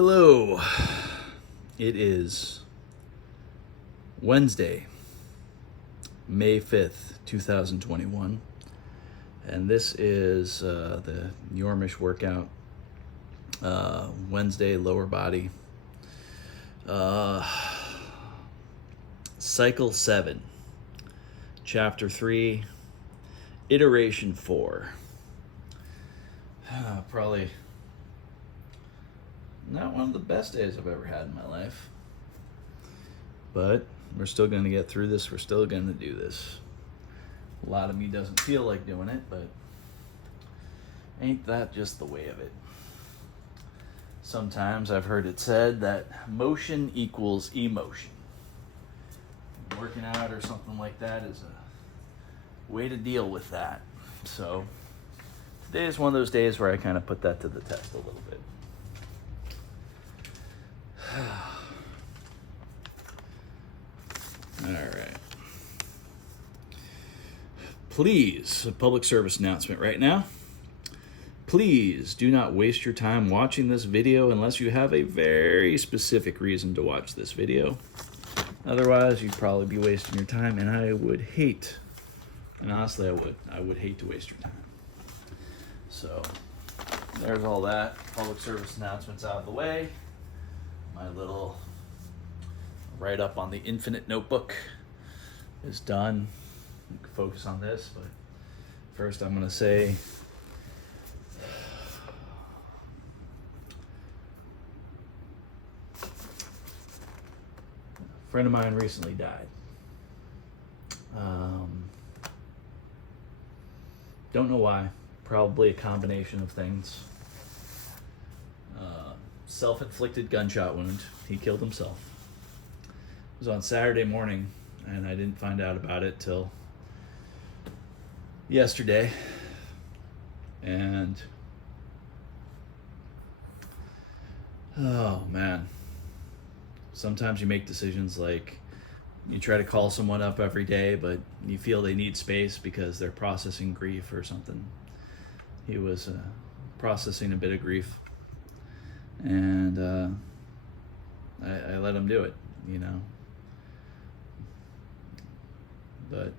Hello. It is Wednesday, May 5th, 2021, and this is the Yormish workout, Wednesday lower body, cycle 7, chapter 3, iteration 4. Probably not one of the best days I've ever had in my life. But we're still going to get through this. We're still going to do this. A lot of me doesn't feel like doing it, but ain't that just the way of it? Sometimes I've heard it said that motion equals emotion. Working out or something like that is a way to deal with that. So today is one of those days where I kind of put that to the test a little bit. All right. Please, a public service announcement right now. Please do not waste your time watching this video unless you have a very specific reason to watch this video. Otherwise, you'd probably be wasting your time, and I would hate, and honestly I would hate to waste your time. So, there's all that. Public service announcements out of the way. My little write-up on the Infinite Notebook is done. You can focus on this, but first I'm going to say a friend of mine recently died. Don't know why. Probably a combination of things. Self-inflicted gunshot wound. He killed himself. It was on Saturday morning, and I didn't find out about it till yesterday. And oh man, sometimes you make decisions like you try to call someone up every day, but you feel they need space because they're processing grief or something. He was processing a bit of grief, and I let him do it, you know. But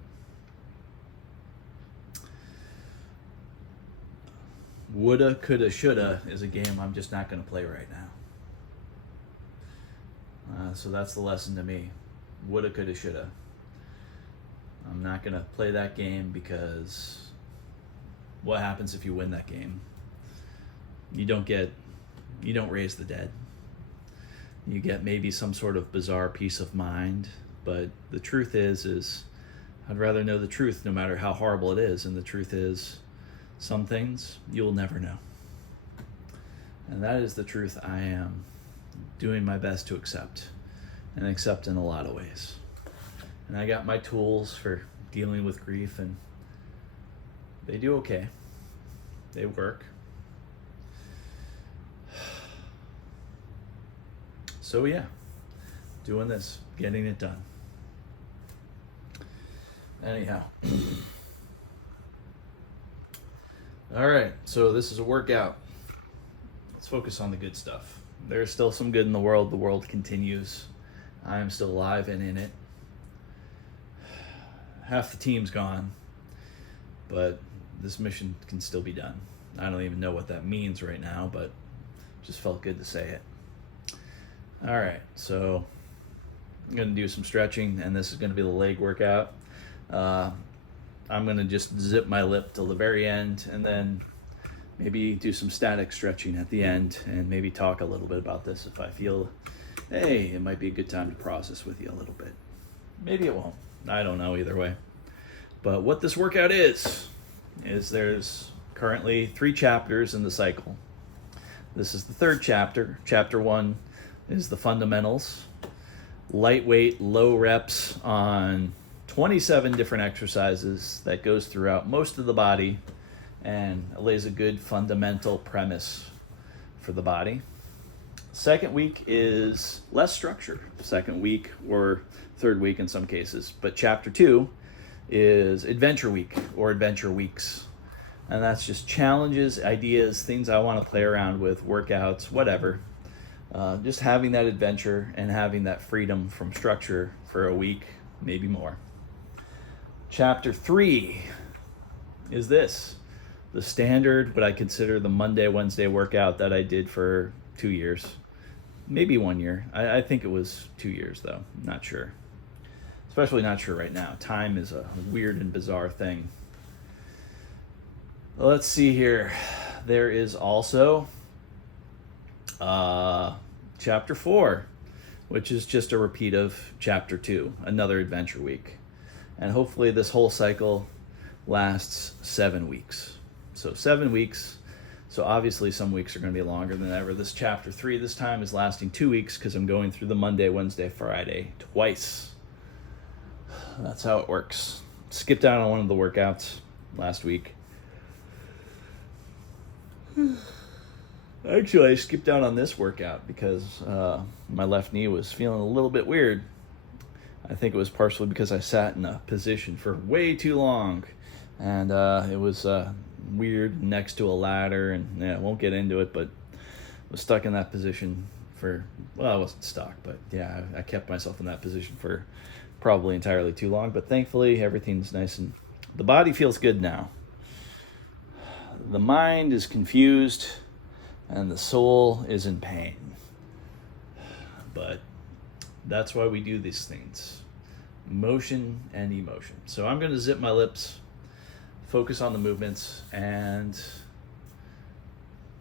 woulda, coulda, shoulda is a game I'm just not going to play right now. So that's the lesson to me. Woulda, coulda, shoulda. I'm not going to play that game because what happens if you win that game? You don't raise the dead. You get maybe some sort of bizarre peace of mind, but the truth is I'd rather know the truth no matter how horrible it is, and the truth is some things you'll never know. And that is the truth I am doing my best to accept, and accept in a lot of ways. And I got my tools for dealing with grief, and they do okay. They work. So yeah, doing this, getting it done. Anyhow. All right, so this is a workout. Let's focus on the good stuff. There's still some good in the world. The world continues. I am still alive and in it. Half the team's gone, but this mission can still be done. I don't even know what that means right now, but just felt good to say it. All right, so I'm going to do some stretching, and this is going to be the leg workout. I'm going to just zip my lip till the very end, and then maybe do some static stretching at the end, and maybe talk a little bit about this if I feel, hey, it might be a good time to process with you a little bit. Maybe it won't. I don't know either way. But what this workout is there's currently 3 chapters in the cycle. This is the 3rd chapter. Chapter 1 is the fundamentals. Lightweight, low reps on 27 different exercises that goes throughout most of the body and lays a good fundamental premise for the body. Second week is less structure. Second week or third week in some cases. But chapter 2 is adventure week or adventure weeks. And that's just challenges, ideas, things I want to play around with, workouts, whatever. just having that adventure and having that freedom from structure for a week, maybe more. Chapter 3 is this. The standard, what I consider the Monday, Wednesday workout that I did for 2 years. Maybe 1 year. I think it was 2 years, though. Not sure. Especially not sure right now. Time is a weird and bizarre thing. Let's see here. There is also Chapter 4, which is just a repeat of Chapter 2, another adventure week. And hopefully this whole cycle lasts 7 weeks. So 7 weeks. So obviously some weeks are going to be longer than ever. This Chapter 3 this time is lasting 2 weeks because I'm going through the Monday, Wednesday, Friday twice. That's how it works. Skipped out on one of the workouts last week. Actually, I skipped out on this workout because my left knee was feeling a little bit weird. I think it was partially because I sat in a position for way too long. And it was weird next to a ladder. And I won't get into it, but I was stuck in that position for, well, I wasn't stuck, but yeah, I kept myself in that position for probably entirely too long. But thankfully, everything's nice and the body feels good now. The mind is confused and the soul is in pain. But that's why we do these things. Motion and emotion. So I'm going to zip my lips, focus on the movements, and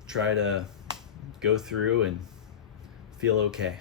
try to go through and feel okay.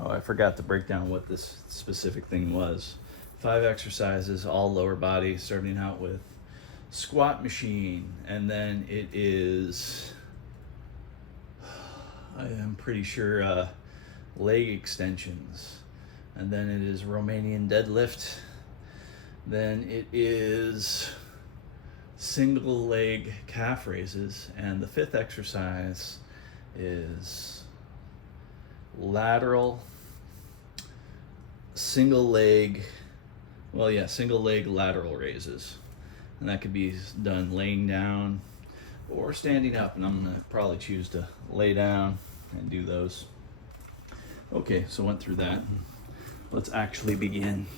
Oh, I forgot to break down what this specific thing was. 5 exercises, all lower body, starting out with squat machine, and then it is, I am pretty sure, leg extensions, and then it is Romanian deadlift, then it is single leg calf raises, and the 5th exercise is lateral single leg lateral raises, and that could be done laying down or standing up, and I'm gonna probably choose to lay down and do those. Okay, so went through that. Let's actually begin.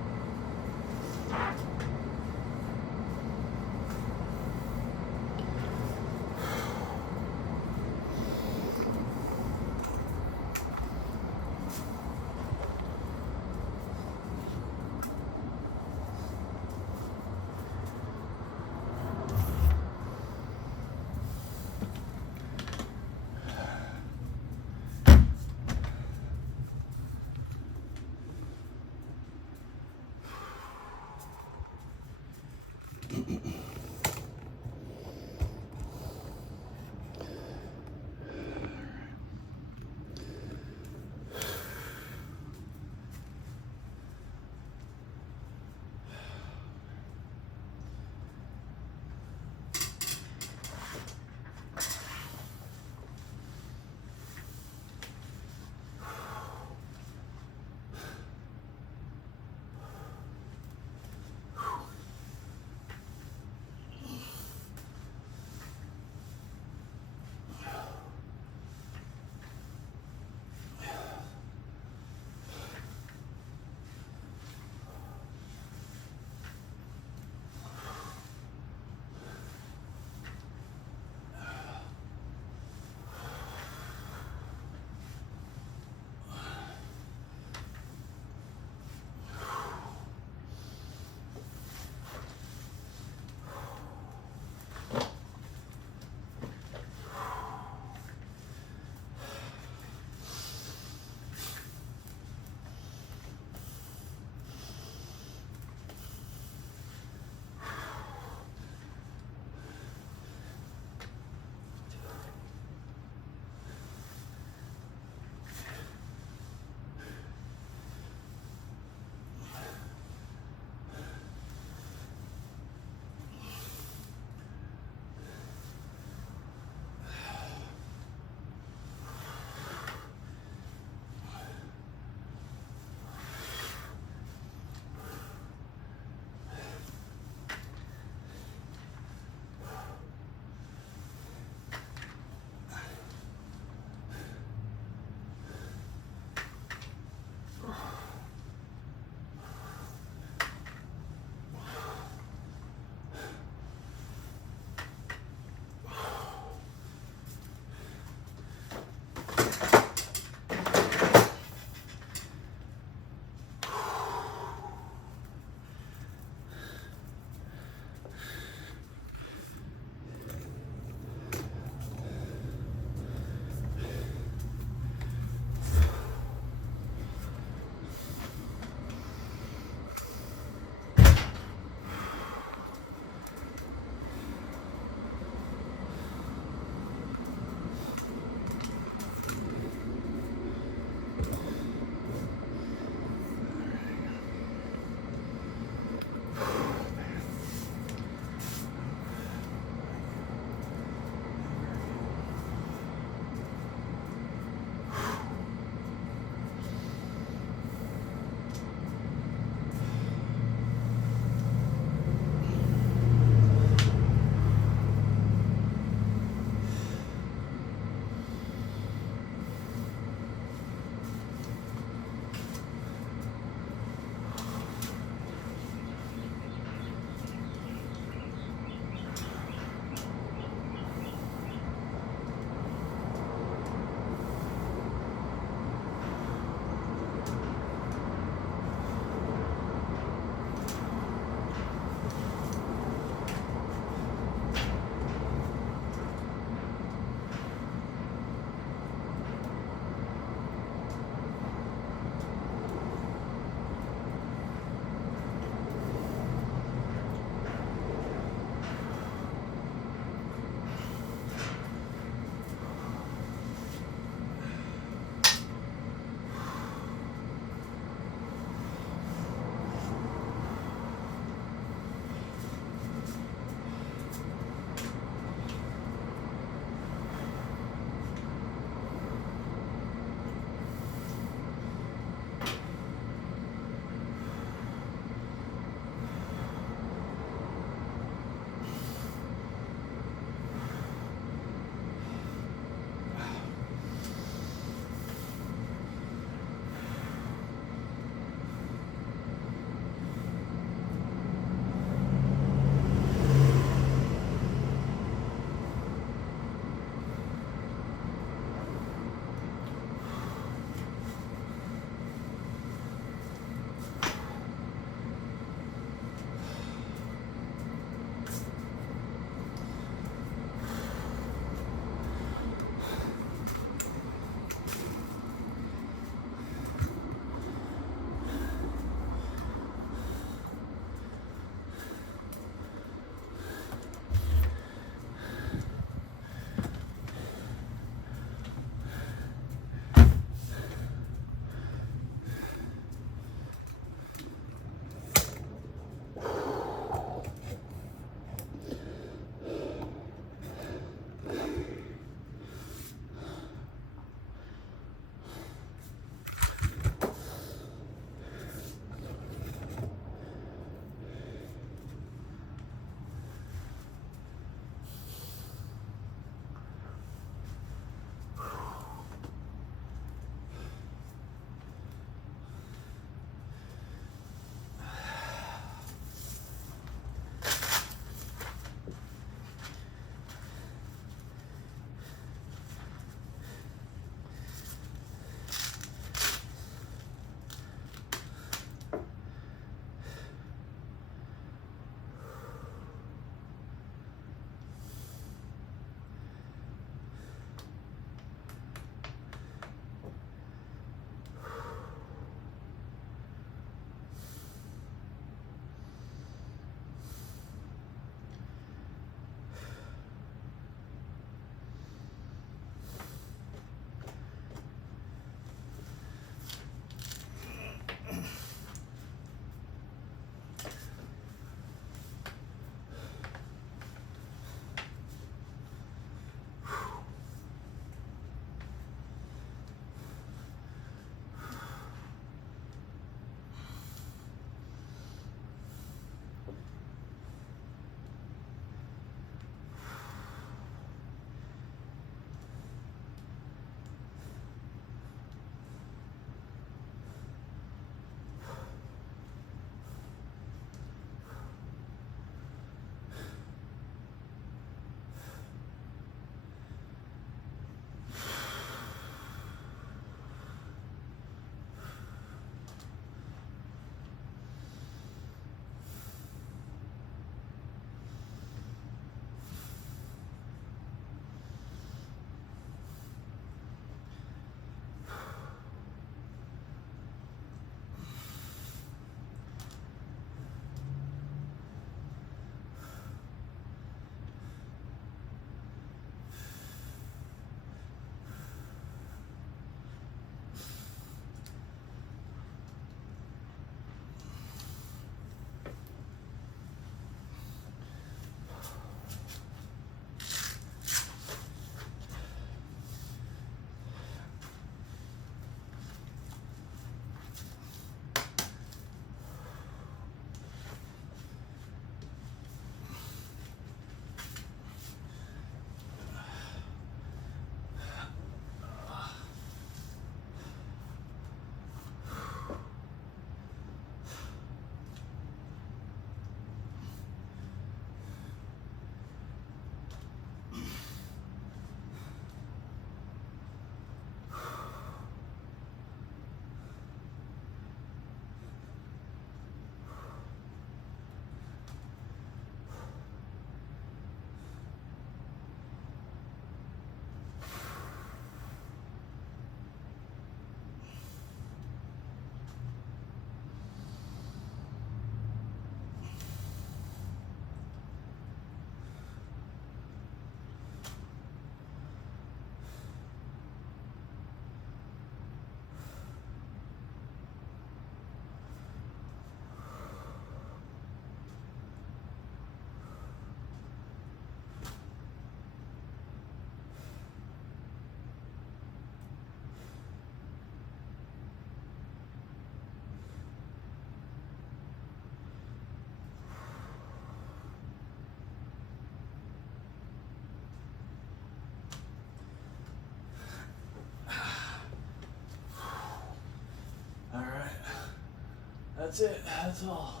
That's it. That's all.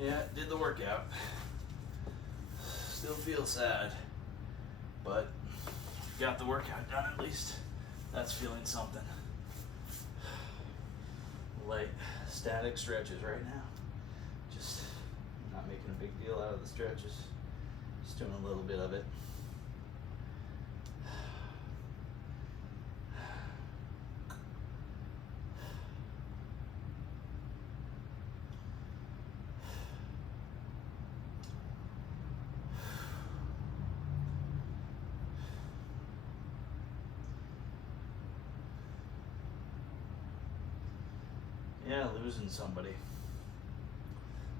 Yeah, did the workout. Still feel sad, but got the workout done at least. That's feeling something. Light static stretches right now. Just not making a big deal out of the stretches. Just doing a little bit of it. Yeah, losing somebody.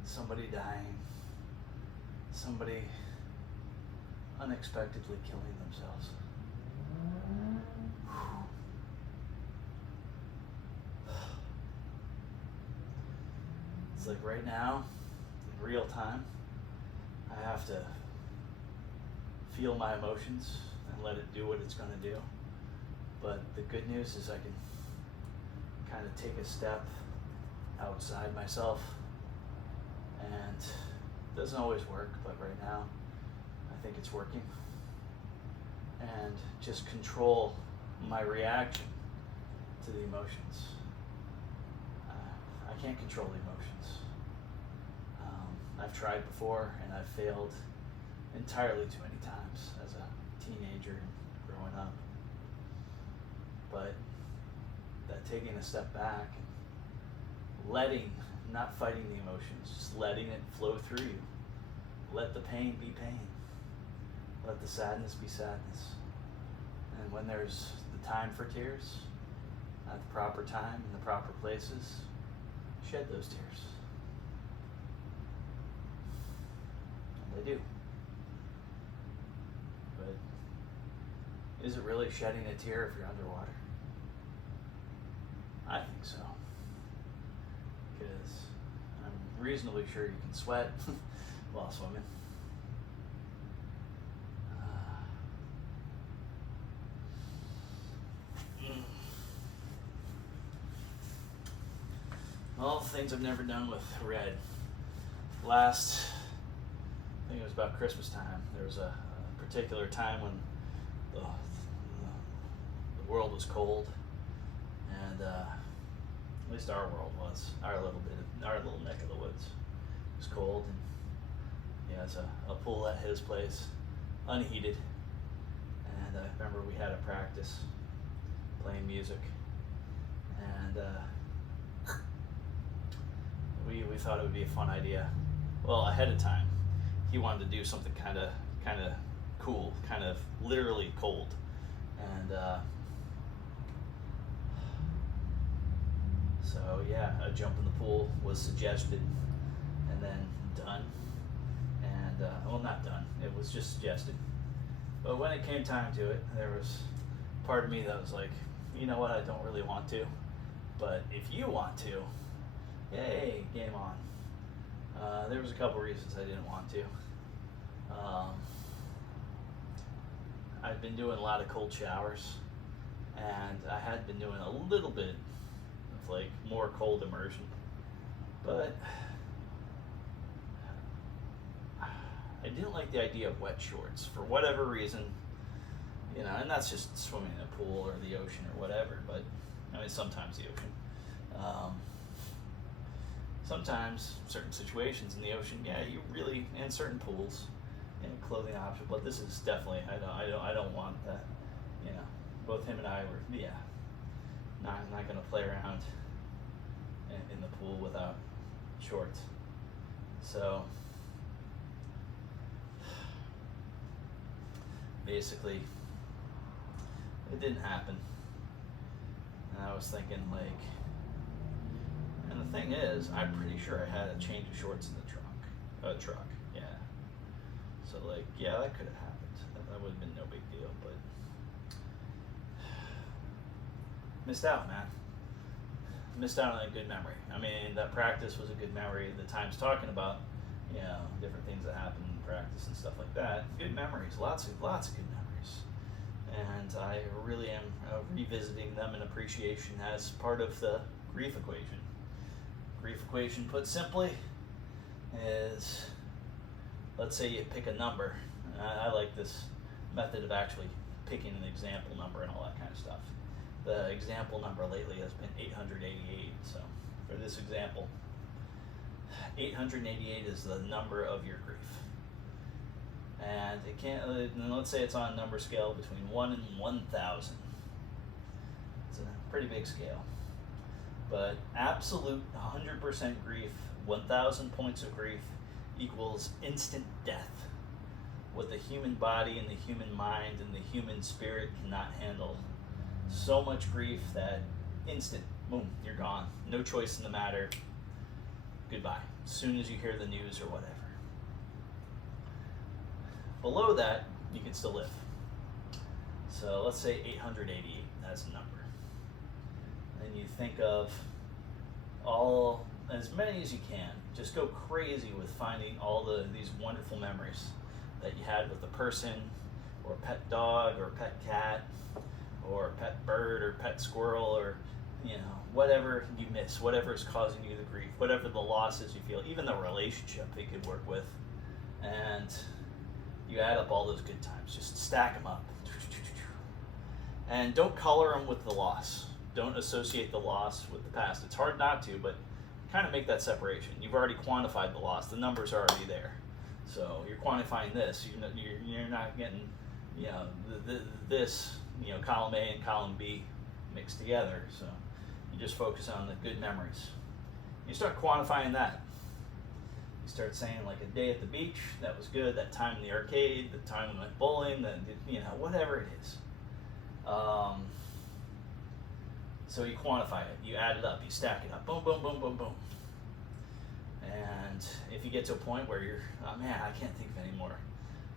Somebody dying. Somebody unexpectedly killing themselves. It's like right now, in real time, I have to feel my emotions and let it do what it's going to do. But the good news is I can kind of take a step outside myself, and it doesn't always work, but right now I think it's working, and just control my reaction to the emotions. I can't control the emotions. I've tried before and I've failed entirely too many times as a teenager and growing up, but that taking a step back, letting, not fighting the emotions, just letting it flow through you. Let the pain be pain. Let the sadness be sadness. And when there's the time for tears, at the proper time, in the proper places, shed those tears. And they do. But is it really shedding a tear if you're underwater? I think so. Because I'm reasonably sure you can sweat while swimming. All the things I've never done with red. Last, I think it was about Christmas time, there was a particular time when the world was cold, and at least our world was, our little neck of the woods was cold, and he has a pool at his place, unheated, and I remember we had a practice playing music, and we thought it would be a fun idea. Well, ahead of time, he wanted to do something kind of cool, kind of literally cold, and so yeah, a jump in the pool was suggested, and then done, and well, not done. It was just suggested. But when it came time to it, there was part of me that was like, you know what, I don't really want to, but if you want to, yay, game on. There was a couple reasons I didn't want to. I've been doing a lot of cold showers, and I had been doing a little bit of like more cold immersion, but I didn't like the idea of wet shorts for whatever reason, you know, and that's just swimming in a pool or the ocean or whatever, but I mean, sometimes the ocean. Sometimes certain situations in the ocean, yeah, you really, and certain pools, you know, clothing option. But this is definitely, I don't want that. You know, both him and I were, yeah, I'm not gonna play around in the pool without shorts. So basically, it didn't happen, and I was thinking like. And the thing is, I'm pretty sure I had a change of shorts in the truck, yeah. So like, yeah, that could have happened. That would have been no big deal, but missed out, man. Missed out on a good memory. I mean, that practice was a good memory. The times talking about, you know, different things that happened in practice and stuff like that. Good memories, lots of good memories. And I really am revisiting them in appreciation as part of the grief equation. Grief equation, put simply, is, let's say you pick a number. I like this method of actually picking an example number and all that kind of stuff. The example number lately has been 888. So for this example, 888 is the number of your grief. And it can't, let's say it's on a number scale between 1 and 1,000. It's a pretty big scale. But absolute 100% grief, 1,000 points of grief, equals instant death. What the human body and the human mind and the human spirit cannot handle. So much grief that instant, boom, you're gone. No choice in the matter. Goodbye. As soon as you hear the news or whatever. Below that, you can still live. So let's say 888, that's a number. And you think of as many as you can. Just go crazy with finding all these wonderful memories that you had with a person, or a pet dog, or a pet cat, or a pet bird, or pet squirrel, or whatever you miss, whatever is causing you the grief, whatever the losses you feel, even the relationship they could work with. And you add up all those good times, just stack them up. And don't color them with the loss. Don't associate the loss with the past. It's hard not to, but kind of make that separation. You've already quantified the loss. The numbers are already there. So you're quantifying this. You're not getting, this, column A and column B mixed together. So you just focus on the good memories. You start quantifying that. You start saying, like, a day at the beach, that was good, that time in the arcade, the time we went bowling, whatever it is. So you quantify it, you add it up, you stack it up, boom, boom, boom, boom, boom. And if you get to a point where you're, oh man, I can't think of any more,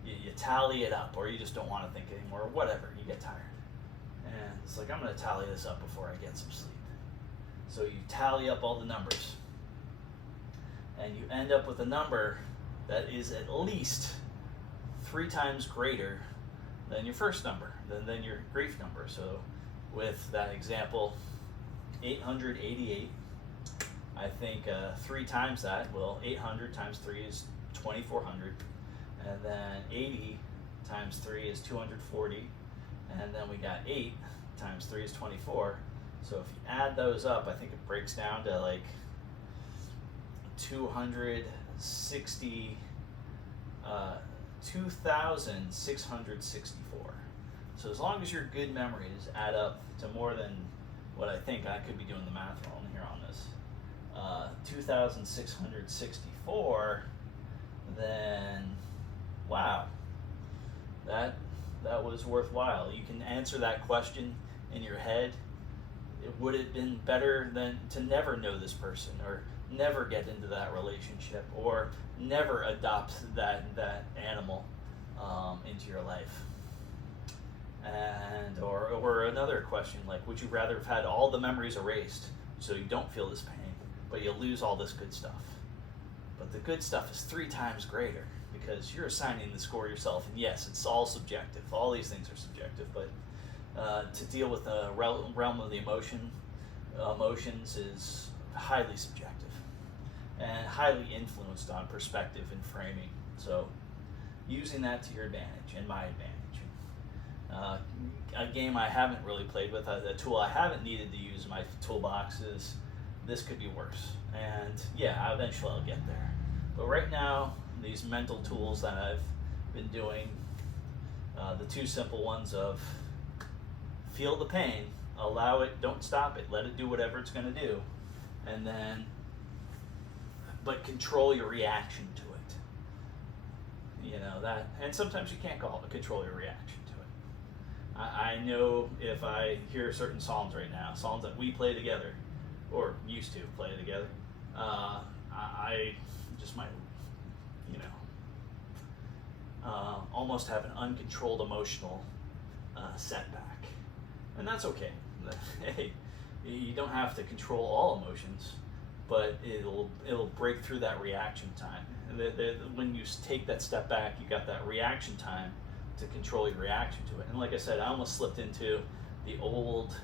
you tally it up, or you just don't want to think anymore, or whatever, you get tired. And it's like, I'm going to tally this up before I get some sleep. So you tally up all the numbers. And you end up with a number that is at least 3 times greater than your first number, than your grief number. So with that example, 888, I think 3 times that, 800 times 3 is 2,400. And then 80 times 3 is 240. And then we got 8 times 3 is 24. So if you add those up, I think it breaks down to like 2,664. So as long as your good memories add up to more than what I think, I could be doing the math wrong here on this, 2,664, then wow, that was worthwhile. You can answer that question in your head. Would it have been better than to never know this person, or never get into that relationship, or never adopt that animal into your life? And or another question, like, would you rather have had all the memories erased so you don't feel this pain, but you lose all this good stuff? But the good stuff is 3 times greater, because you're assigning the score yourself. And yes, it's all subjective. All these things are subjective, but to deal with the realm of the emotions is highly subjective and highly influenced on perspective and framing. So using that to your advantage and my advantage. A game I haven't really played with, a tool I haven't needed to use in my toolbox is, this could be worse. And yeah, eventually I'll get there. But right now, these mental tools that I've been doing, the 2 simple ones of feel the pain, allow it, don't stop it, let it do whatever it's going to do, and then, but control your reaction to it. That, and sometimes you can't control your reaction to it. I know if I hear certain songs right now, songs that we play together, or used to play together, I just might, almost have an uncontrolled emotional setback. And that's okay. Hey, you don't have to control all emotions, but it'll break through that reaction time. When you take that step back, you got that reaction time to control your reaction to it. And like I said, I almost slipped into the old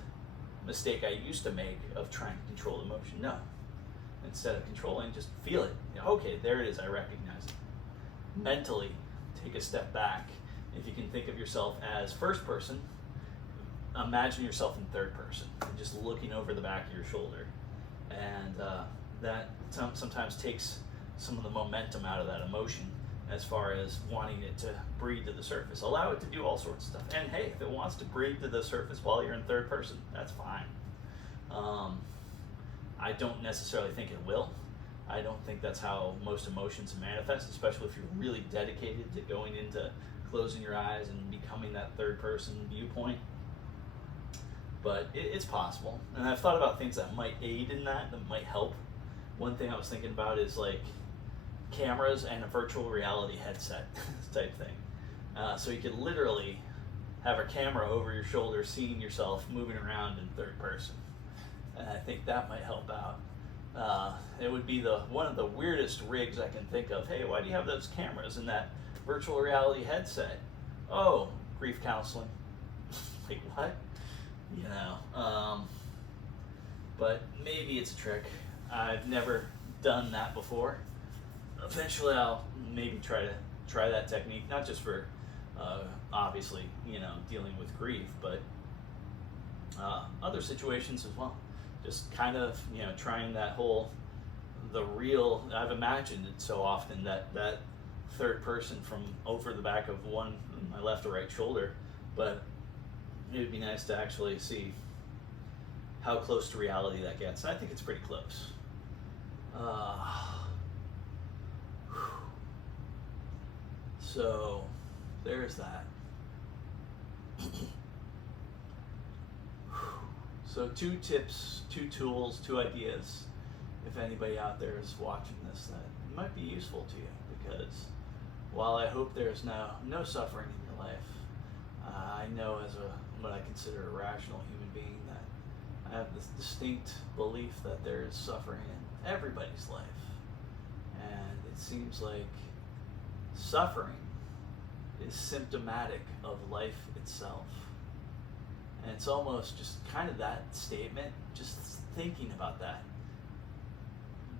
mistake I used to make of trying to control emotion. No, instead of controlling, just feel it. Okay, there it is, I recognize it. Mentally, take a step back. If you can think of yourself as first person, imagine yourself in third person, and just looking over the back of your shoulder. And that sometimes takes some of the momentum out of that emotion as far as wanting it to breathe to the surface. Allow it to do all sorts of stuff. And hey, if it wants to breathe to the surface while you're in third person, that's fine. I don't necessarily think it will. I don't think that's how most emotions manifest, especially if you're really dedicated to going into closing your eyes and becoming that third person viewpoint. But it's possible. And I've thought about things that might aid in that might help. One thing I was thinking about is like cameras and a virtual reality headset type thing. So you could literally have a camera over your shoulder seeing yourself moving around in third person. And I think that might help out. It would be one of the weirdest rigs I can think of. Hey, why do you have those cameras in that virtual reality headset? Oh, grief counseling. Like what? But maybe it's a trick. I've never done that before. Eventually I'll maybe try that technique, not just for obviously dealing with grief, but other situations as well. Just kind of trying that whole I've imagined it so often that third person from over the back of my left or right shoulder, but it would be nice to actually see how close to reality that gets. And I think it's pretty close. So there's that. So 2 tips, 2 tools, 2 ideas, if anybody out there is watching this, that might be useful to you, because while I hope there's no suffering in your life, I know as what I consider a rational human being that I have this distinct belief that there is suffering in everybody's life. And it seems like suffering is symptomatic of life itself. And it's almost just kind of that statement, just thinking about that.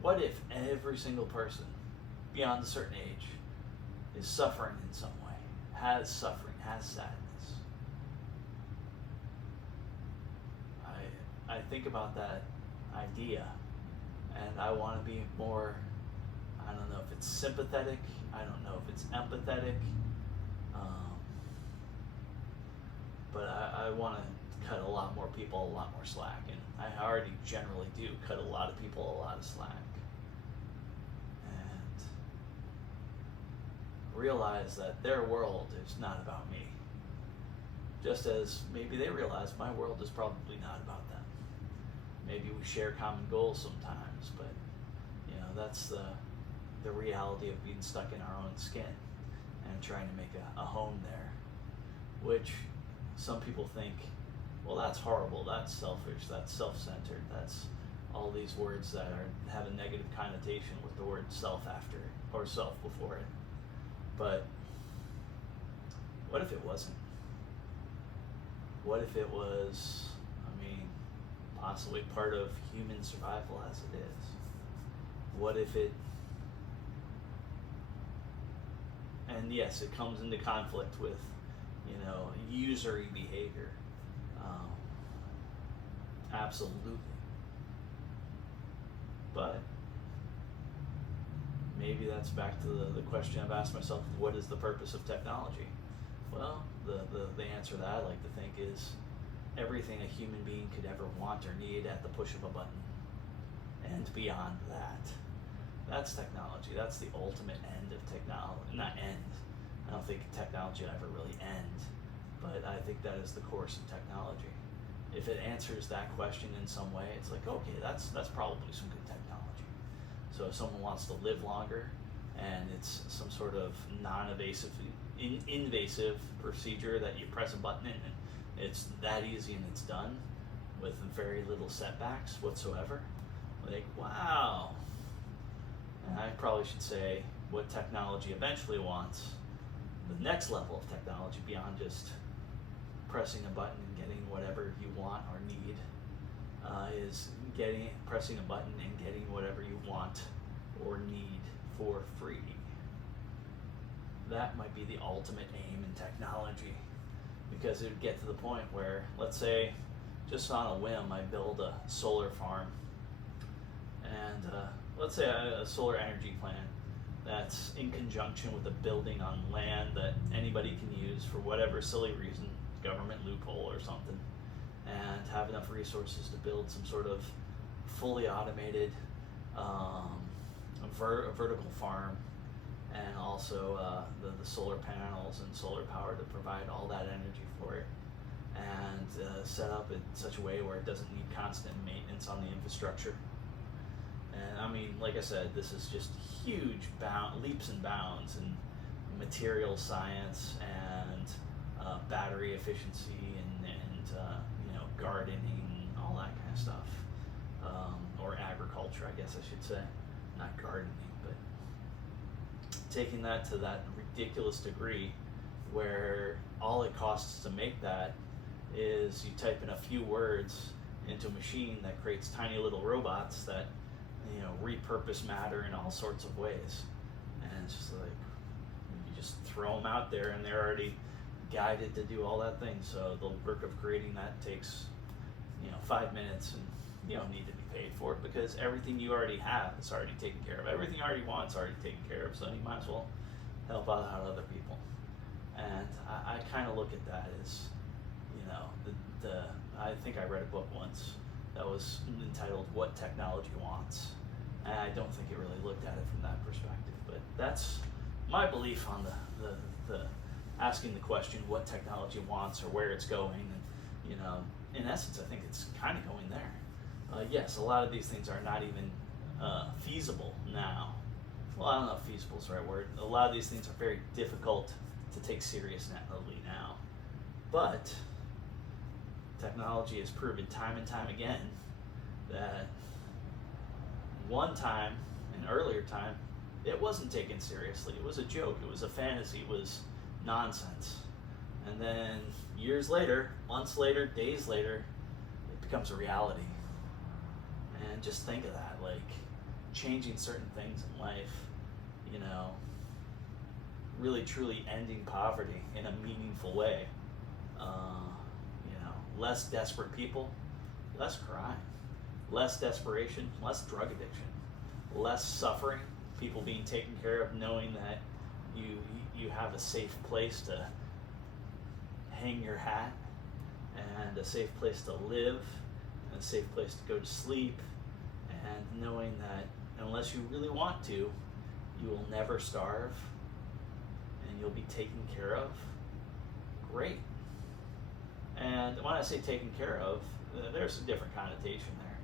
What if every single person beyond a certain age is suffering in some way, has suffering, has sadness? I think about that idea, and I want to be more, I don't know if it's sympathetic, I don't know if it's empathetic, but I want to cut a lot more people a lot more slack, and I already generally do cut a lot of people a lot of slack, and realize that their world is not about me, just as maybe they realize my world is probably not about them. Maybe we share common goals sometimes, but that's the reality of being stuck in our own skin and trying to make a home there, which some people think, well, that's horrible, that's selfish, that's self-centered, that's all these words that have a negative connotation with the word self after it, or self before it. But what if it wasn't? What if it was, possibly part of human survival as it is? What if it, and yes, it comes into conflict with, usury behavior. Absolutely. But maybe that's back to the question I've asked myself, what is the purpose of technology? Well, the answer that I like to think is everything a human being could ever want or need at the push of a button. And beyond that. That's technology. That's the ultimate end of technology. Not end. I don't think technology will ever really end, but I think that is the course of technology. If it answers that question in some way, it's like, okay, that's probably some good technology. So if someone wants to live longer, and it's some sort of non-invasive, invasive procedure that you press a button in, and it's that easy and it's done with very little setbacks whatsoever, like, wow. And I probably should say what technology eventually wants the next level of technology beyond just pressing a button and getting whatever you want or need is pressing a button and getting whatever you want or need for free. That might be the ultimate aim in technology, because it would get to the point where, let's say, just on a whim, I build a solar farm, and let's say a solar energy plant that's in conjunction with a building on land that anybody can use for whatever silly reason, government loophole or something, and have enough resources to build some sort of fully automated vertical farm, and also the solar panels and solar power to provide all that energy for it, and set up in such a way where it doesn't need constant maintenance on the infrastructure. And I mean, like I said, this is just huge leaps and bounds in material science and battery efficiency and gardening, all that kind of stuff, or agriculture, I guess I should say, not gardening, but taking that to that ridiculous degree where all it costs to make that is you type in a few words into a machine that creates tiny little robots that repurpose matter in all sorts of ways, and it's just like you just throw them out there and they're already guided to do all that thing. So the work of creating that takes 5 minutes, and you don't need to be paid for it because everything you already have is already taken care of. Everything you already want is already taken care of, so you might as well help out other people. And I kind of look at that as, I think I read a book once that was entitled "What Technology Wants," and I don't think it really looked at it from that perspective. But that's my belief on the asking the question what technology wants or where it's going, and in essence, I think it's kind of going there. Yes, a lot of these things are not even feasible now. Well, I don't know if feasible is the right word. A lot of these things are very difficult to take seriously now. But technology has proven time and time again that one time, an earlier time, it wasn't taken seriously. It was a joke. It was a fantasy. It was nonsense. And then years later, months later, days later, it becomes a reality. And just think of that, like changing certain things in life, really truly ending poverty in a meaningful way. Less desperate people, less crime, less desperation, less drug addiction, less suffering, people being taken care of, knowing that you have a safe place to hang your hat, and a safe place to live, and a safe place to go to sleep, and knowing that unless you really want to, you will never starve, and you'll be taken care of. Great. And when I say taken care of, there's a different connotation there.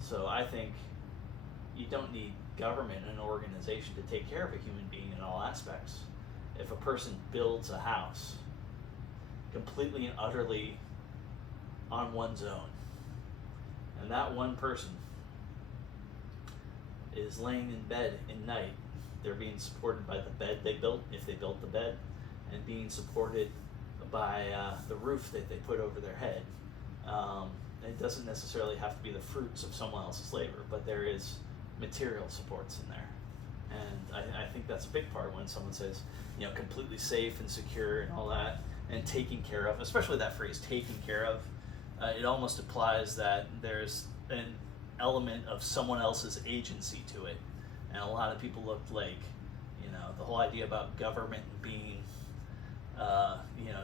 So I think you don't need government and an organization to take care of a human being in all aspects. If a person builds a house completely and utterly on one's own, and that one person is laying in bed at night, they're being supported by the bed they built, if they built the bed, and being supported by the roof that they put over their head. It doesn't necessarily have to be the fruits of someone else's labor, but there is material supports in there. And I think that's a big part when someone says, completely safe and secure and all that, and taken care of, especially that phrase, taken care of. It almost implies that there's an element of someone else's agency to it. And a lot of people look like, the whole idea about government being,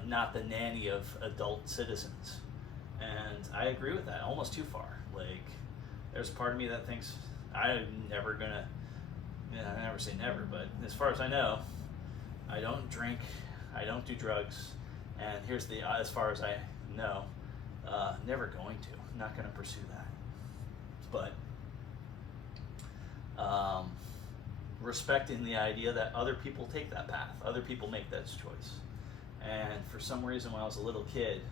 not the nanny of adult citizens. And I agree with that, almost too far. Like, there's a part of me that thinks I'm never gonna, I never say never, but as far as I know, I don't drink, I don't do drugs, and here's the, as far as I know, never going to, not gonna pursue that. But respecting the idea that other people take that path, other people make that choice. And for some reason, when I was a little kid,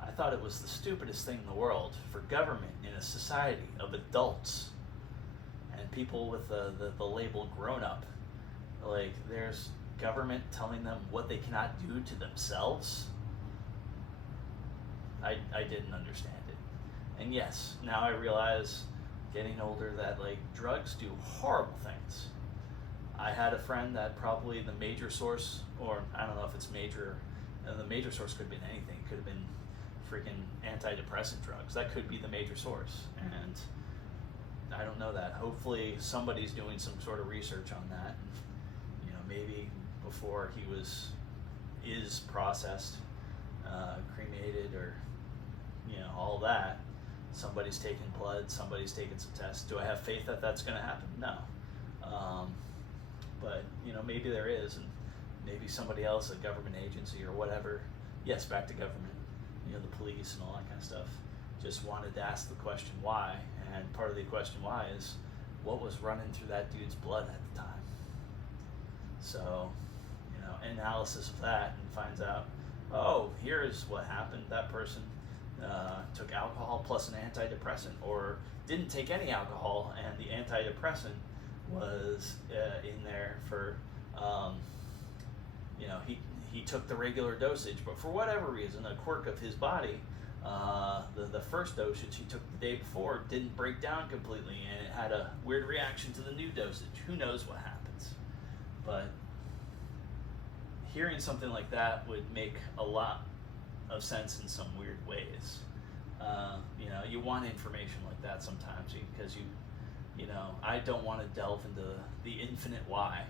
I thought it was the stupidest thing in the world for government in a society of adults and people with the label grown up. Like, there's government telling them what they cannot do to themselves, I didn't understand it. And yes, now I realize, getting older, that like drugs do horrible things. I had a friend that probably the major source, or I don't know if it's major, the major source could have been anything. It could have been freaking antidepressant drugs. That could be the major source. And I don't know that. Hopefully somebody's doing some sort of research on that. You know, maybe before he is processed, cremated, or, you know, all that, somebody's taking blood, somebody's taking some tests. Do I have faith that that's going to happen? No. But, you know, maybe there is, and maybe somebody else, a government agency or whatever, yes, back to government, you know, the police and all that kind of stuff, just wanted to ask the question why. And part of the question why is, what was running through that dude's blood at the time? So, you know, analysis of that, and finds out, oh, here's what happened. That person took alcohol plus an antidepressant, or didn't take any alcohol, and the antidepressant was in there for, you know, he took the regular dosage, but for whatever reason, a quirk of his body, the first dosage he took the day before didn't break down completely, and it had a weird reaction to the new dosage. Who knows what happens? But hearing something like that would make a lot of sense in some weird ways. You know, you want information like that sometimes, because you know, I don't want to delve into the infinite why,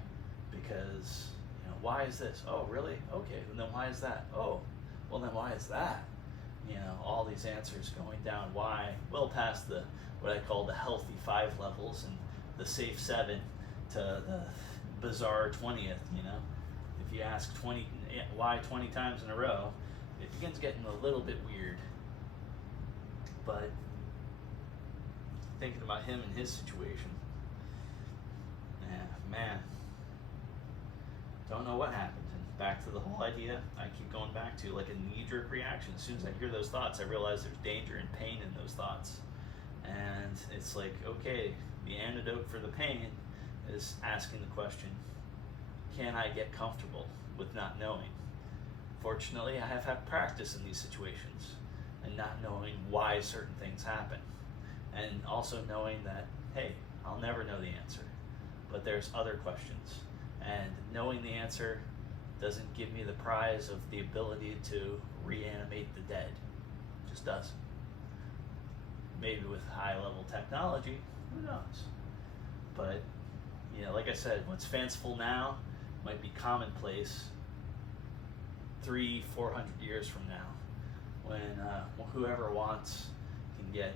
because, you know, why is this? Oh, really? Okay, and then why is that? Oh, well, then why is that? You know, all these answers going down why, well past the, what I call the healthy 5 levels and the safe 7 to the bizarre 20th, you know. If you ask why 20 times in a row, it begins getting a little bit weird. But thinking about him and his situation, man, don't know what happened. And back to the whole idea, I keep going back to like a knee-jerk reaction. As soon as I hear those thoughts, I realize there's danger and pain in those thoughts. And it's like, okay, the antidote for the pain is asking the question, can I get comfortable with not knowing? Fortunately, I have had practice in these situations and not knowing why certain things happen. And also knowing that, hey, I'll never know the answer, but there's other questions. And knowing the answer doesn't give me the prize of the ability to reanimate the dead. It just doesn't. Maybe with high-level technology, who knows? But, you know, like I said, what's fanciful now might be commonplace 300-400 years from now, when whoever wants can get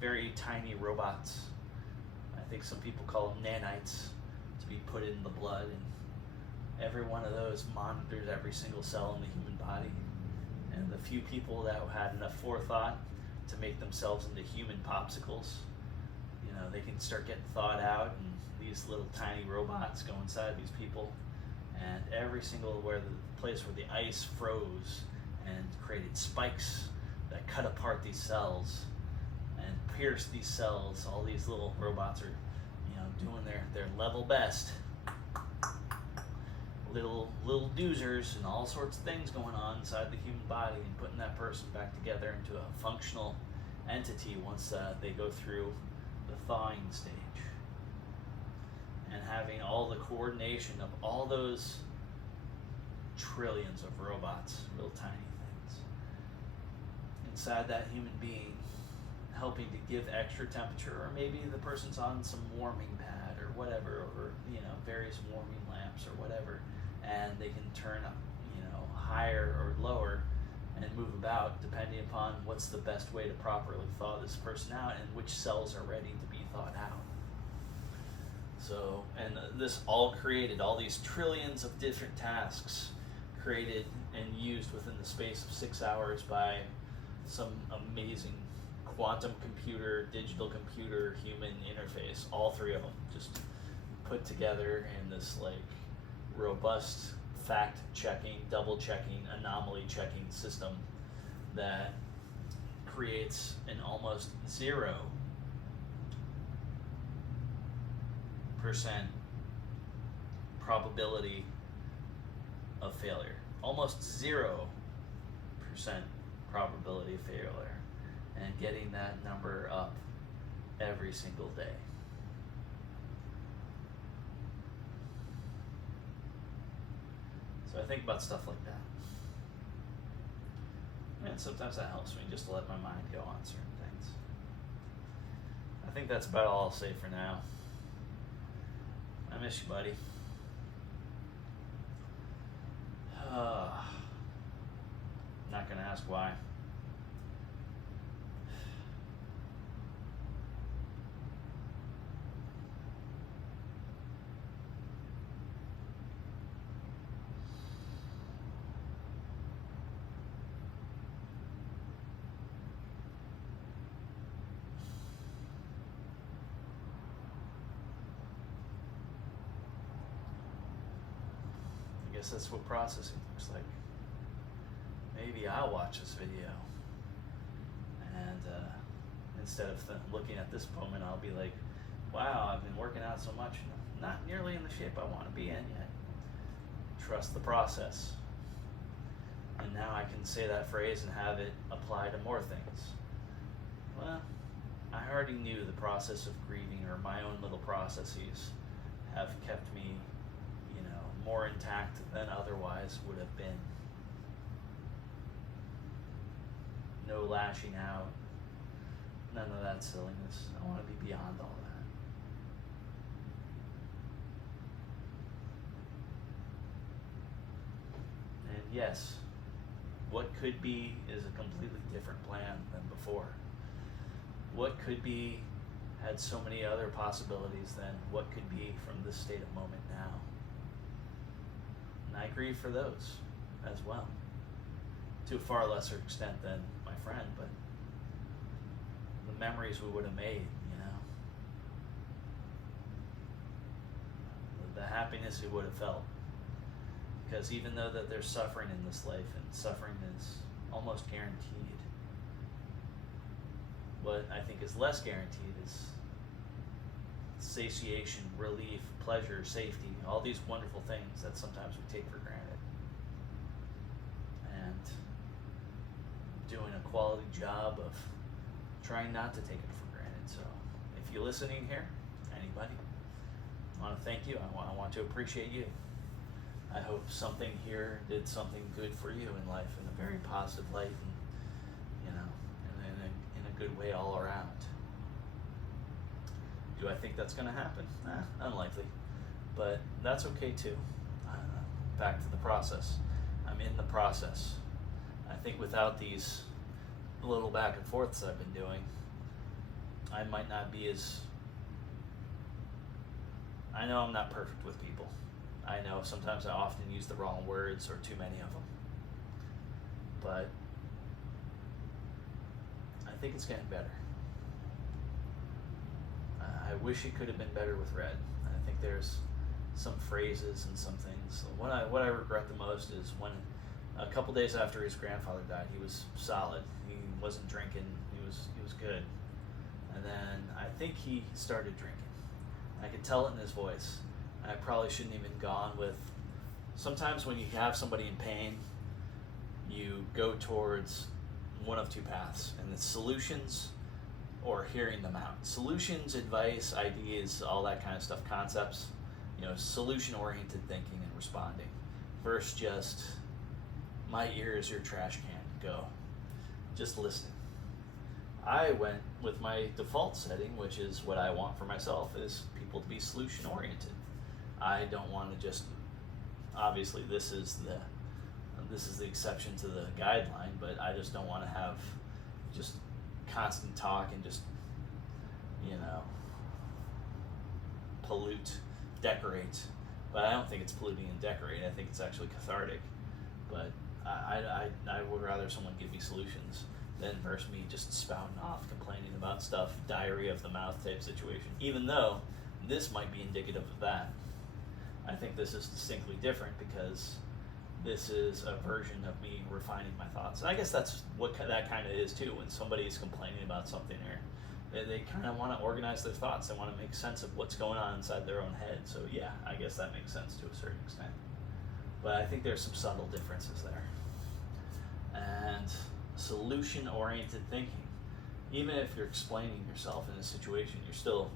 very tiny robots. I think some people call them nanites, to be put in the blood, and every one of those monitors every single cell in the human body. And the few people that had enough forethought to make themselves into human popsicles, you know, they can start getting thawed out, and these little tiny robots go inside these people, and every single place where the ice froze and created spikes that cut apart these cells and pierced these cells, all these little robots are, you know, doing their level best. Little doozers and all sorts of things going on inside the human body, and putting that person back together into a functional entity once they go through the thawing stage. And having all the coordination of all those trillions of robots, real tiny things, inside that human being, helping to give extra temperature, or maybe the person's on some warming pad or whatever, or, you know, various warming lamps or whatever, and they can turn up, you know, higher or lower and move about depending upon what's the best way to properly thaw this person out and which cells are ready to be thawed out. So, and this all created, all these trillions of different tasks created and used within the space of 6 hours by some amazing quantum computer, digital computer, human interface, all three of them just put together in this like robust fact-checking, double-checking, anomaly-checking system that creates an almost 0% probability of failure, almost 0% probability of failure, and getting that number up every single day. So I think about stuff like that. And sometimes that helps me just to let my mind go on certain things. I think that's about all I'll say for now. I miss you, buddy. Not gonna ask why. I guess that's what processing looks like. Maybe I'll watch this video, and instead of looking at this moment, I'll be like, wow, I've been working out so much, not nearly in the shape I want to be in yet. Trust the process. And now I can say that phrase and have it apply to more things. Well, I already knew the process of grieving, or my own little processes, have kept me, more intact than otherwise would have been. No lashing out, none of that silliness. I want to be beyond all that. And yes, what could be is a completely different plan than before. What could be had so many other possibilities than what could be from this state of moment now. And I grieve for those as well, to a far lesser extent than my friend, but the memories we would have made, the happiness we would have felt. Because even though that there's suffering in this life, and suffering is almost guaranteed, what I think is less guaranteed is satiation, relief, pleasure, safety, all these wonderful things that sometimes we take for granted. And doing a quality job of trying not to take it for granted. So if you're listening here, anybody, I want to thank you. I want to appreciate you. I hope something here did something good for you in life in a very positive light, and in a good way all around. Do I think that's going to happen? Unlikely, but that's okay too. Back to the process. I'm in the process. I think without these little back and forths I've been doing, I might not be as. I know I'm not perfect with people. I know sometimes I often use the wrong words or too many of them. But I think it's getting better. I wish it could have been better with Red. I think there's some phrases and some things. What I regret the most is when a couple days after his grandfather died, he was solid. He wasn't drinking. He was good. And then I think he started drinking. I could tell it in his voice. I probably shouldn't even gone with. Sometimes when you have somebody in pain, you go towards one of two paths, and it's solutions or hearing them out. Solutions, advice, ideas, all that kind of stuff, concepts, solution-oriented thinking and responding. Versus just, my ear is your trash can, go. Just listening. I went with my default setting, which is what I want for myself, is people to be solution-oriented. I don't want to just, obviously this is the exception to the guideline, but I just don't want to have just constant talk and just, pollute, decorate. But I don't think it's polluting and decorate. I think it's actually cathartic. But I would rather someone give me solutions than versus me just spouting off, complaining about stuff, diarrhea of the mouth type situation. Even though this might be indicative of that. I think this is distinctly different because this is a version of me refining my thoughts. And I guess that's what that kind of is too, when somebody is complaining about something, or they kind of want to organize their thoughts. They want to make sense of what's going on inside their own head. So yeah, I guess that makes sense to a certain extent. but I think there's some subtle differences there. And solution-oriented thinking, even if you're explaining yourself in a situation, you're still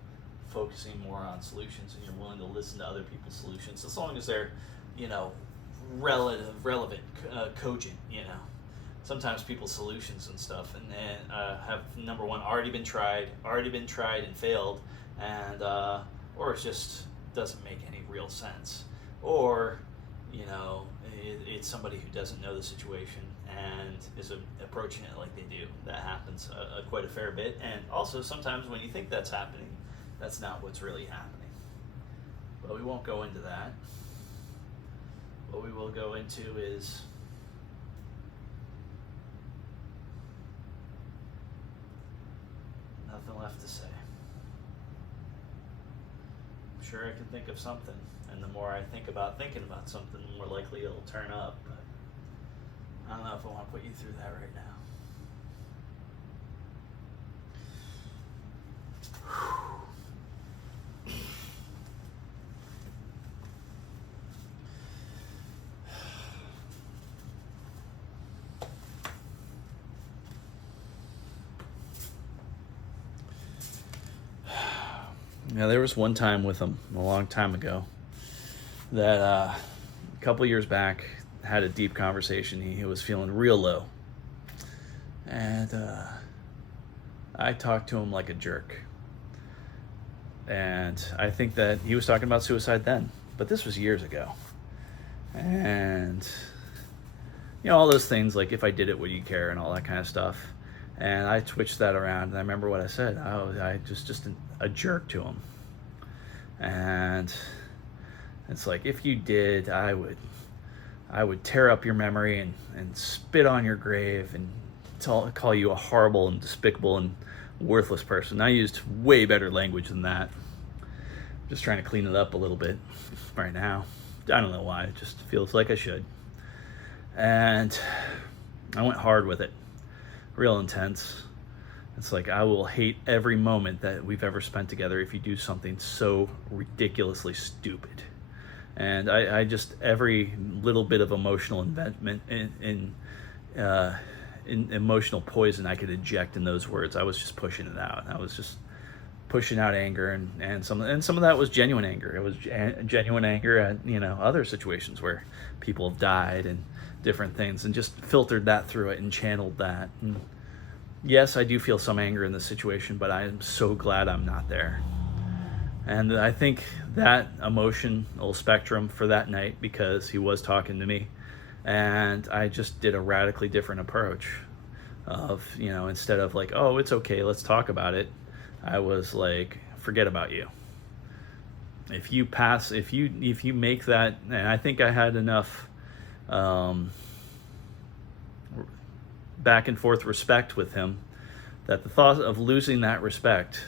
focusing more on solutions, and you're willing to listen to other people's solutions, as long as they're, relevant, cogent. Sometimes people's solutions and stuff, and have, number one, already been tried and failed, and or it just doesn't make any real sense, or it's somebody who doesn't know the situation and is approaching it like they do. That happens quite a fair bit, and also sometimes when you think that's happening, that's not what's really happening. But we won't go into that. What we will go into is nothing left to say. I'm sure I can think of something, and the more I think about thinking about something, the more likely it'll turn up. But I don't know if I want to put you through that right now. Now, there was one time with him a long time ago that a couple years back, had a deep conversation. He was feeling real low, and I talked to him like a jerk. And I think that he was talking about suicide then, but this was years ago. And all those things, like, if I did it, would you care, and all that kind of stuff. And I twitched that around, and I remember what I said. I just a jerk to him. And it's like, if you did, I would tear up your memory and spit on your grave and call you a horrible and despicable and worthless person. I used way better language than that. I'm just trying to clean it up a little bit right now. I don't know why. It just feels like I should. And I went hard with it. Real intense. It's like, I will hate every moment that we've ever spent together if you do something so ridiculously stupid. And I just, every little bit of emotional investment in emotional poison I could eject in those words, I was just pushing it out. I was just pushing out anger, and some of that was genuine anger. It was genuine anger at other situations where people have died and different things, and just filtered that through it and channeled that. And yes, I do feel some anger in this situation, but I am so glad I'm not there. And I think that emotional spectrum for that night, because he was talking to me, and I just did a radically different approach of, instead of like, oh, it's okay, let's talk about it, I was like, forget about you. If you make that, and I think I had enough back and forth respect with him, that the thought of losing that respect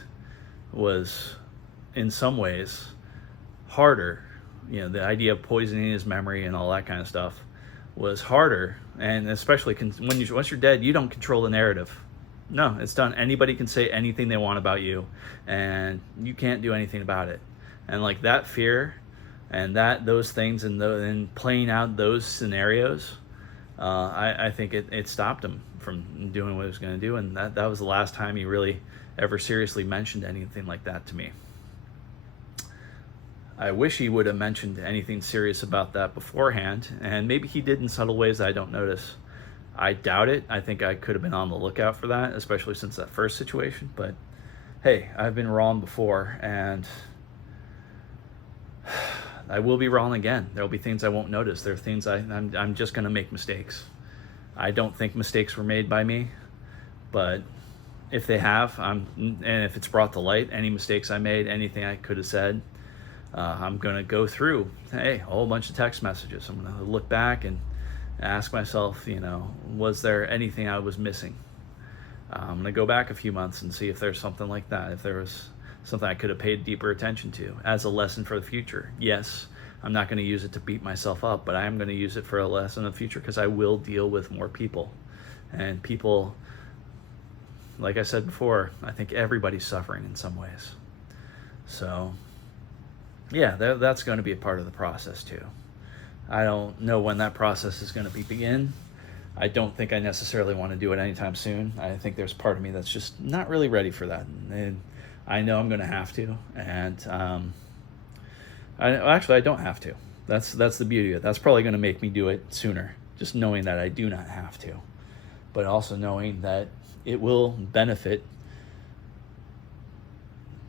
was, in some ways, harder. The idea of poisoning his memory and all that kind of stuff was harder. And especially once you're dead, you don't control the narrative. No, it's done. Anybody can say anything they want about you, and you can't do anything about it. And like that fear and those things and playing out those scenarios, I think it stopped him from doing what he was going to do. And that was the last time he really ever seriously mentioned anything like that to me. I wish he would have mentioned anything serious about that beforehand, and maybe he did in subtle ways I don't notice. I doubt it. I think I could have been on the lookout for that, especially since that first situation. But hey, I've been wrong before, and I will be wrong again. There'll be things I won't notice. There are things I'm just going to make mistakes. I don't think mistakes were made by me, but if they have, and if it's brought to light, any mistakes I made, anything I could have said, I'm going to go through, a whole bunch of text messages. I'm going to look back and ask myself, was there anything I was missing? I'm going to go back a few months and see if there's something like that, if there was something I could have paid deeper attention to as a lesson for the future. Yes, I'm not going to use it to beat myself up, but I am going to use it for a lesson in the future, because I will deal with more people. And people, like I said before, I think everybody's suffering in some ways. So yeah, that's going to be a part of the process too. I don't know when that process is going to begin. I don't think I necessarily want to do it anytime soon. I think there's part of me that's just not really ready for that. And I know I'm going to have to. And I don't have to. That's the beauty of it. That's probably going to make me do it sooner, just knowing that I do not have to. But also knowing that it will benefit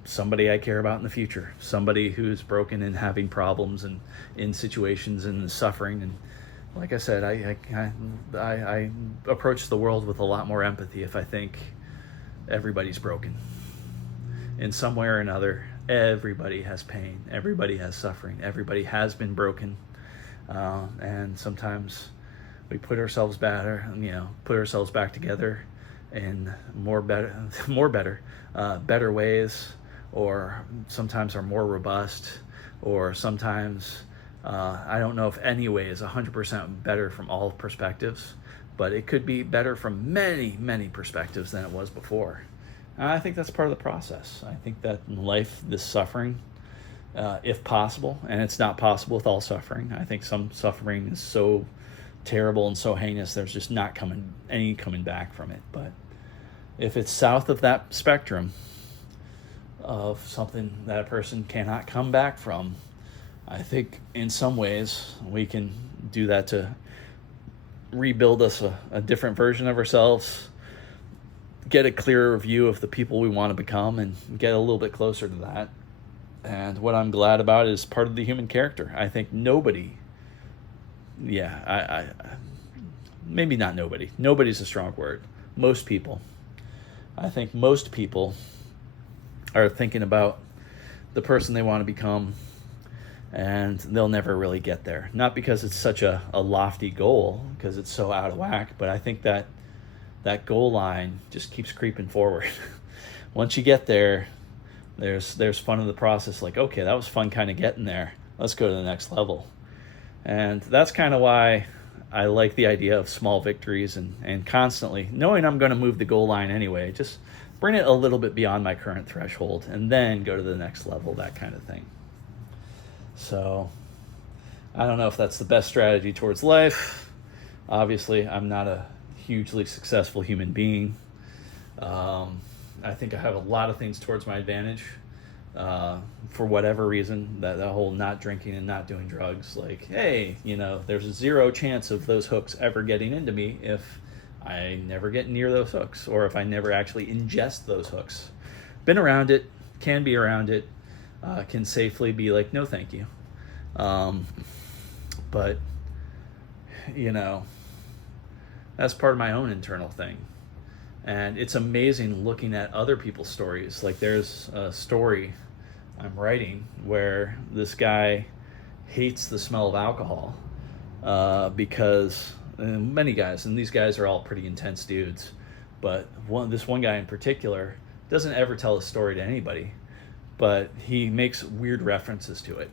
somebody I care about in the future, somebody who's broken and having problems and in situations and suffering. And like I said, I approach the world with a lot more empathy if I think everybody's broken. In some way or another, everybody has pain, everybody has suffering, everybody has been broken. And sometimes we put ourselves better, put ourselves back together in better ways, or sometimes are more robust, or sometimes I don't know if any way is 100% better from all perspectives, but it could be better from many perspectives than it was before. And I think that's part of the process. I think that in life, this suffering, if possible, and it's not possible with all suffering. I think some suffering is so terrible and so heinous, there's just not coming back from it. But if it's south of that spectrum of something that a person cannot come back from, I think in some ways we can do that to rebuild us a different version of ourselves, get a clearer view of the people we want to become, and get a little bit closer to that. And what I'm glad about is part of the human character. I think nobody, maybe not nobody. Nobody's a strong word. Most people. I think most people are thinking about the person they want to become, and they'll never really get there. Not because it's such a lofty goal, because it's so out of whack, but I think that goal line just keeps creeping forward. Once you get there, there's fun in the process. Like, okay, that was fun kind of getting there. Let's go to the next level. And that's kind of why I like the idea of small victories and constantly knowing I'm going to move the goal line anyway, just bring it a little bit beyond my current threshold and then go to the next level, that kind of thing. So I don't know if that's the best strategy towards life. Obviously, I'm not a hugely successful human being. I think I have a lot of things towards my advantage. For whatever reason, that whole not drinking and not doing drugs, like, hey, there's a 0 chance of those hooks ever getting into me if I never get near those hooks, or if I never actually ingest those hooks. Been around it, can be around it, can safely be like, no thank you. But that's part of my own internal thing. And it's amazing looking at other people's stories. Like, there's a story I'm writing where this guy hates the smell of alcohol because many guys, and these guys are all pretty intense dudes, but this one guy in particular doesn't ever tell a story to anybody, but he makes weird references to it.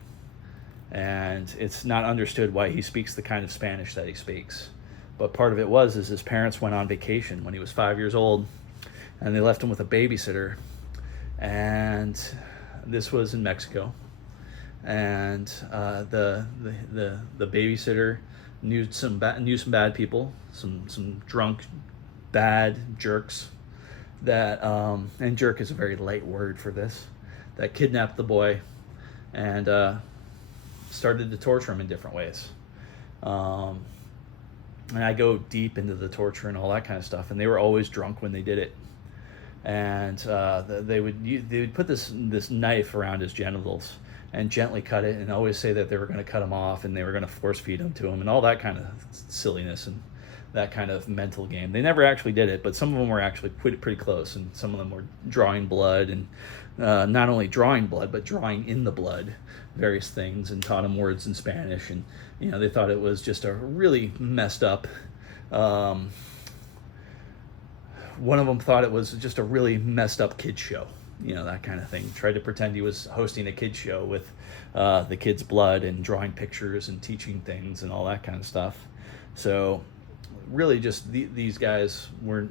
And it's not understood why he speaks the kind of Spanish that he speaks. But part of it is his parents went on vacation when he was 5 years old, and they left him with a babysitter. And this was in Mexico. And the babysitter knew some bad people, some drunk, bad jerks that and jerk is a very light word for this, that kidnapped the boy and started to torture him in different ways. And I go deep into the torture and all that kind of stuff, and they were always drunk when they did it. And they would put this knife around his genitals and gently cut it, and always say that they were going to cut him off and they were going to force feed him to him, and all that kind of silliness and that kind of mental game. They never actually did it, but some of them were actually pretty close, and some of them were drawing blood, and not only drawing blood, but drawing in the blood various things, and taught him words in Spanish. And they thought it was just a really messed up, one of them thought it was just a really messed up kid show, that kind of thing. Tried to pretend he was hosting a kid show with the kids' blood and drawing pictures and teaching things and all that kind of stuff. So really just these guys were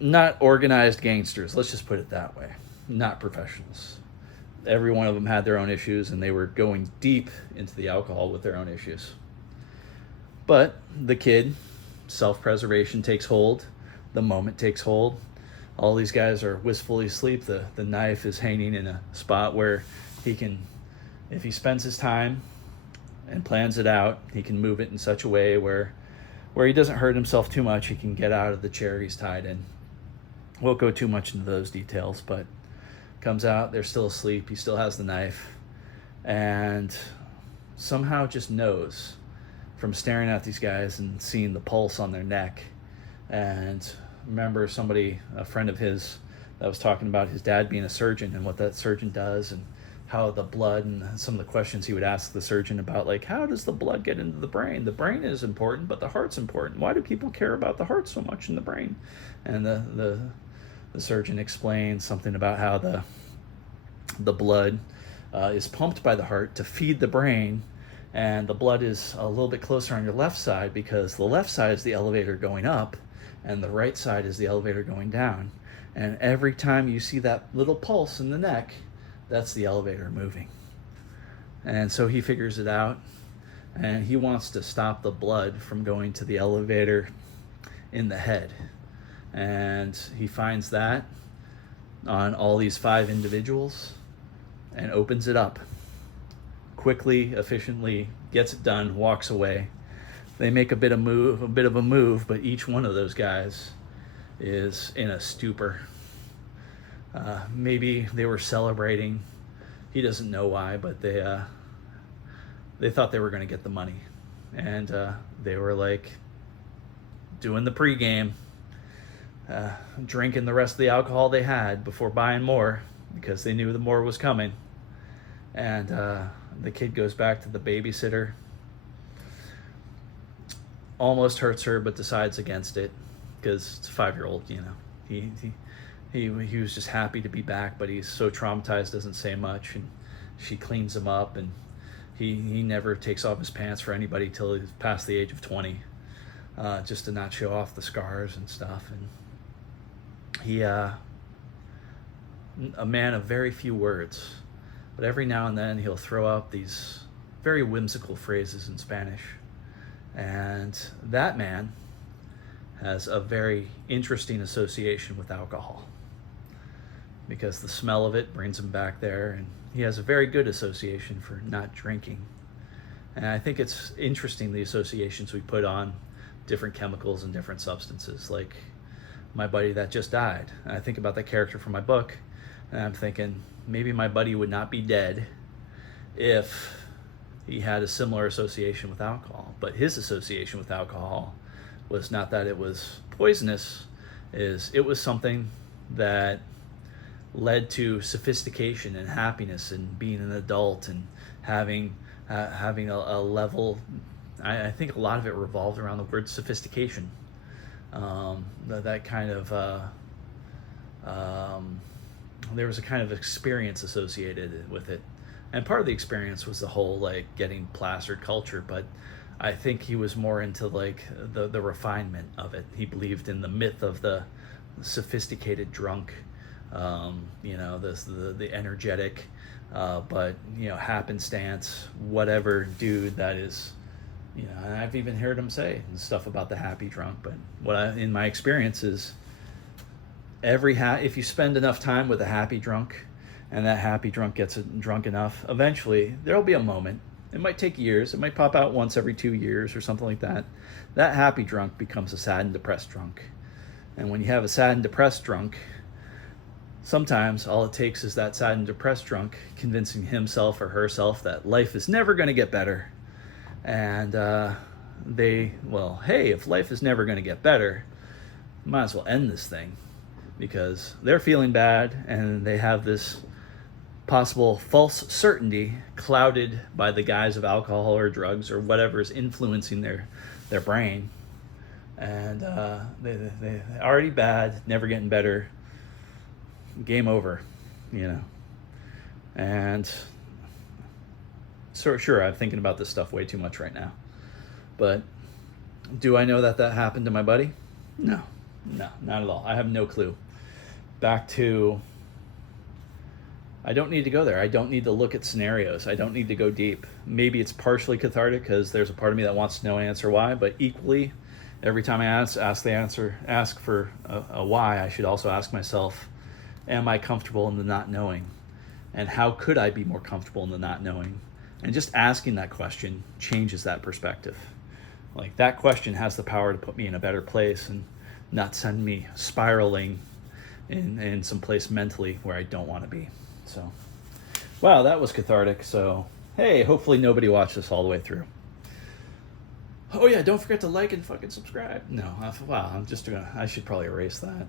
not organized gangsters, let's just put it that way, not professionals. every one of them had their own issues, and they were going deep into the alcohol with their own issues. But the kid, self-preservation takes hold, the moment takes hold. All these guys are wistfully asleep. The knife is hanging in a spot where he can, if he spends his time and plans it out, he can move it in such a way where he doesn't hurt himself too much. He can get out of the chair he's tied in. Won't go too much into those details, but comes out, they're still asleep, he still has the knife, and somehow just knows from staring at these guys and seeing the pulse on their neck. And remember a friend of his that was talking about his dad being a surgeon and what that surgeon does, and how the blood, and some of the questions he would ask the surgeon about, like, how does the blood get into the brain? The brain is important, but the heart's important. Why do people care about the heart so much in the brain? And the surgeon explains something about how the blood is pumped by the heart to feed the brain, and the blood is a little bit closer on your left side because the left side is the elevator going up and the right side is the elevator going down. And every time you see that little pulse in the neck, that's the elevator moving. And so he figures it out, and he wants to stop the blood from going to the elevator in the head. And he finds that on all these 5 individuals and opens it up quickly, efficiently, gets it done, walks away. They make a bit of a move, but each one of those guys is in a stupor. Maybe they were celebrating. He doesn't know why, but they thought they were going to get the money, and they were like doing the pregame, drinking the rest of the alcohol they had before buying more because they knew the more was coming. And the kid goes back to the babysitter, almost hurts her, but decides against it because it's a 5-year-old, you know. He was just happy to be back, but he's so traumatized, doesn't say much, and she cleans him up, and he never takes off his pants for anybody till he's past the age of 20, just to not show off the scars and stuff. And he, a man of very few words, but every now and then he'll throw out these very whimsical phrases in Spanish. And that man has a very interesting association with alcohol, because the smell of it brings him back there, and he has a very good association for not drinking. And I think it's interesting, the associations we put on different chemicals and different substances. Like my buddy that just died, I think about that character from my book, and I'm thinking maybe my buddy would not be dead if he had a similar association with alcohol. But his association with alcohol was not that it was poisonous, it was something that led to sophistication and happiness and being an adult and having a level. I think a lot of it revolved around the word sophistication. That kind of there was a kind of experience associated with it, and part of the experience was the whole like getting plastered culture. But I think he was more into like the refinement of it. He believed in the myth of the sophisticated drunk, you know, the energetic, but you know, happenstance, whatever dude that is. You know, and I've even heard him say stuff about the happy drunk. But in my experience is if you spend enough time with a happy drunk, and that happy drunk gets drunk enough, eventually there'll be a moment. It might take years. It might pop out once every 2 years or something like that. That happy drunk becomes a sad and depressed drunk. And when you have a sad and depressed drunk, sometimes all it takes is that sad and depressed drunk convincing himself or herself that life is never going to get better. And hey, if life is never going to get better, might as well end this thing, because they're feeling bad and they have this possible false certainty clouded by the guise of alcohol or drugs or whatever is influencing their brain. And they already bad, never getting better, game over, you know. And so sure, I'm thinking about this stuff way too much right now. But do I know that happened to my buddy? No, not at all. I have no clue. Back to I don't need to go there. I don't need to look at scenarios. I don't need to go deep. Maybe it's partially cathartic because there's a part of me that wants to know an answer why, but equally, every time I ask for a why, I should also ask myself, am I comfortable in the not knowing? And how could I be more comfortable in the not knowing? And just asking that question changes that perspective. Like, that question has the power to put me in a better place and not send me spiraling in some place mentally where I don't want to be. So, wow, that was cathartic. So, hey, hopefully nobody watched this all the way through. Oh yeah, don't forget to like and fucking subscribe. No, wow, I should probably erase that.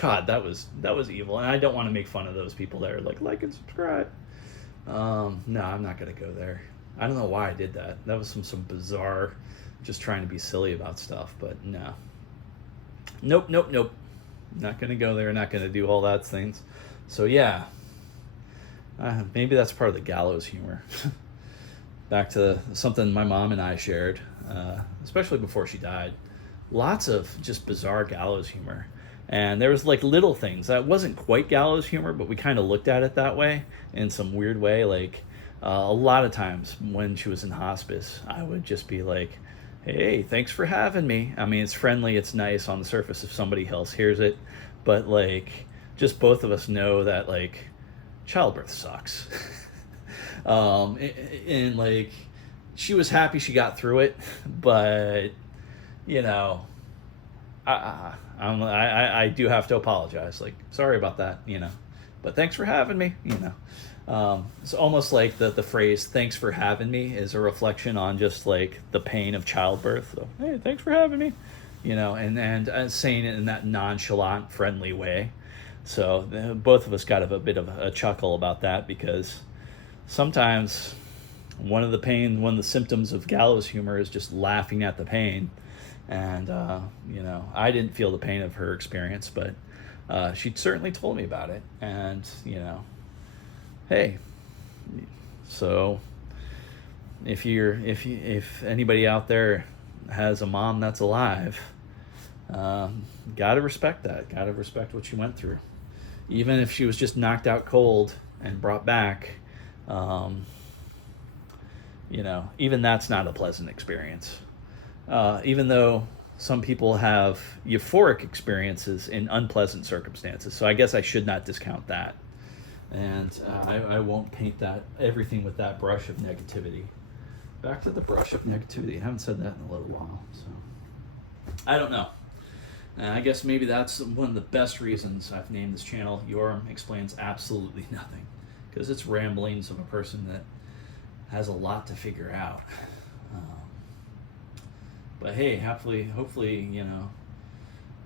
God, that was evil, and I don't want to make fun of those people that are like and subscribe. No, I'm not gonna go there. I don't know why I did that. That was some bizarre, just trying to be silly about stuff. But no, nope. Not gonna go there. Not gonna do all that things. So yeah, maybe that's part of the gallows humor. Back to something my mom and I shared, especially before she died. Lots of just bizarre gallows humor. And there was like little things that wasn't quite gallows humor, but we kind of looked at it that way in some weird way. Like a lot of times when she was in hospice, I would just be like, hey, thanks for having me. I mean, it's friendly, it's nice on the surface if somebody else hears it, but like just both of us know that like childbirth sucks. And like she was happy she got through it, but you know, I do have to apologize. Like, sorry about that, you know, but thanks for having me, you know. It's almost like the phrase "thanks for having me" is a reflection on just like the pain of childbirth. So, hey, thanks for having me, you know, and saying it in that nonchalant, friendly way. So both of us got a bit of a chuckle about that, because sometimes one of the symptoms of gallows humor is just laughing at the pain. And, you know, I didn't feel the pain of her experience, but she certainly told me about it. And, you know, hey, so if anybody out there has a mom that's alive, gotta respect that. Gotta respect what she went through. Even if she was just knocked out cold and brought back, you know, even that's not a pleasant experience. Even though some people have euphoric experiences in unpleasant circumstances. So I guess I should not discount that. And I won't paint everything with that brush of negativity. Back to the brush of negativity. I haven't said that in a little while. So I don't know. I guess maybe that's one of the best reasons I've named this channel Yoram Explains Absolutely Nothing. Because it's ramblings of a person that has a lot to figure out. But hey, hopefully, you know,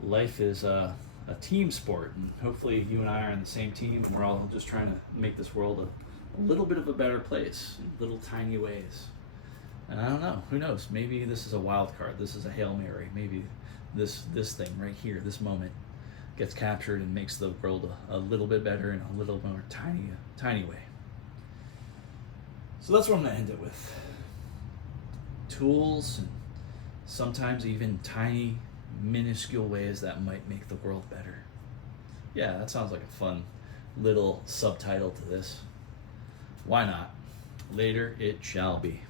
life is a team sport, and hopefully you and I are on the same team, and we're all just trying to make this world a little bit of a better place in little tiny ways. And I don't know, who knows? Maybe this is a wild card. This is a Hail Mary. Maybe this thing right here, this moment, gets captured and makes the world a little bit better in a little more tiny way. So that's what I'm going to end it with. Tools and sometimes even tiny, minuscule ways that might make the world better. Yeah, that sounds like a fun little subtitle to this. Why not? Later it shall be.